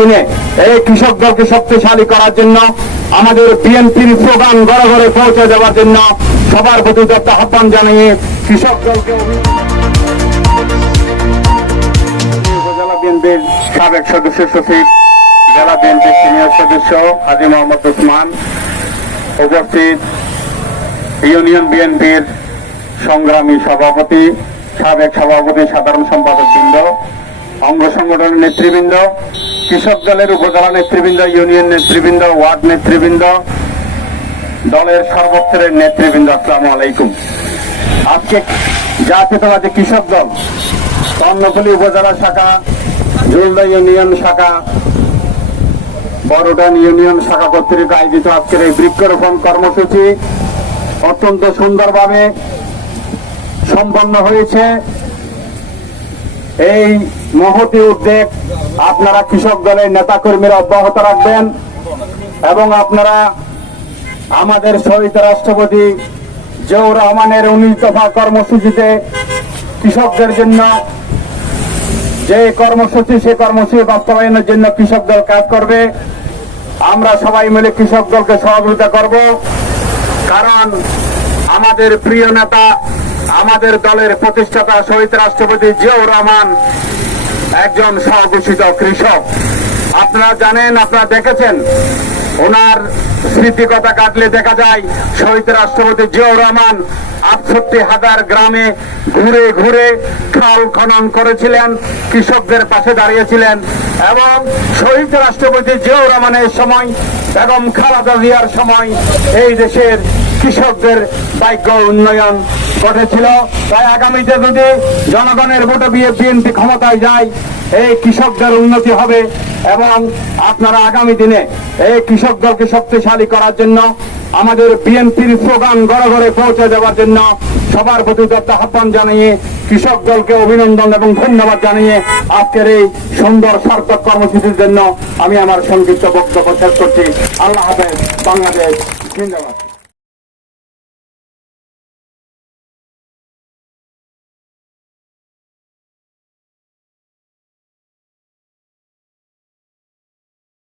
দিনে এই কৃষক দলকে শক্তিশালী করার জন্য, আমাদের বিএনপির স্লোগান ঘরে ঘরে পৌঁছে দেওয়ার জন্য সবার প্রতি দত্ত আহ্বান জানিয়ে কৃষক দলকে সাবেক সদস্য সচিব, জেলা সিনিয়র সদস্য হাজি মোহাম্মদ উপস্থিত ইউনিয়ন বিএনপির সংগ্রামী সভাপতি, সাবেক সভাপতি সাধারণ সম্পাদক বৃন্দ, অঙ্গ সংগঠনের নেতৃবৃন্দ কৃষক দলের উপজেলা নেতৃবৃন্দ, ইউনিয়ন নেতৃবৃন্দ, ওয়ার্ড নেতৃবৃন্দ, দলের সর্বস্তরের নেতৃবৃন্দ, আসসালামু আলাইকুম। আজকে জাতীয়তাবাদী কৃষক দল, কর্ণফুলী উপজেলা শাখা, জুলদা ইউনিয়ন শাখা, বড়ডান ইউনিয়ন শাখা কর্তৃক আয়োজিত আজকের এই বৃক্ষরোপণ কর্মসূচি অত্যন্ত সুন্দরভাবে সম্পন্ন হয়েছে। এই মহতি উদ্যোগ আপনারা কৃষক দলের নেতা নেতাকর্মীরা অব্যাহত রাখবেন এবং আপনারা আমাদের শহীদ রাষ্ট্রপতি জিয়াউর রহমানের উনিশ দফা কর্মসূচিতে কৃষকদের জন্য যে কর্মসূচি, সে কর্মসূচি বাস্তবায়নের জন্য কৃষক দল কাজ করবে। আমরা সবাই মিলে কৃষক দলকে সহযোগিতা করব। কারণ আমাদের প্রিয় নেতা আমাদের দলের প্রতিষ্ঠাতা শহীদ রাষ্ট্রপতি জিয়াউর রহমান একজন স্বঘোষিত কৃষক। আপনারা জানেন, আপনারা দেখেছেন, ওনার স্মৃতিকথা কাটলে দেখা যায়, শহীদ রাষ্ট্রপতি জিয়াউর রহমান আটষট্টি হাজার গ্রামে ঘুরে ঘুরে খাল খনন করেছিলেন, কৃষকদের পাশে দাঁড়িয়েছিলেন এবং শহীদ রাষ্ট্রপতি জিয়াউর রহমানের সময়, বেগম খালাদা জিয়ার সময় এই দেশের কৃষকদের ভাগ্য উন্নয়ন ঘটেছিল। তাই আগামীতে যদি জনগণের ভোটে বিয়ে বিএনপি ক্ষমতায় যায়, এই কৃষকদের উন্নতি হবে এবং আপনারা আগামী দিনে এই কৃষক দলকে শক্তিশালী করার জন্য, আমাদের বিএনপির স্লোগান ঘরে ঘরে পৌঁছে দেওয়ার জন্য সবার প্রতি দত্ত আহ্বান জানিয়ে কৃষক দলকে অভিনন্দন এবং ধন্যবাদ জানিয়ে আজকের এই সুন্দর সার্থক কর্মসূচির জন্য আমি আমার সংক্ষিপ্ত বক্তব্য শেষ করছি। আল্লাহ হাফেজ। বাংলাদেশ জিন্দাবাদ।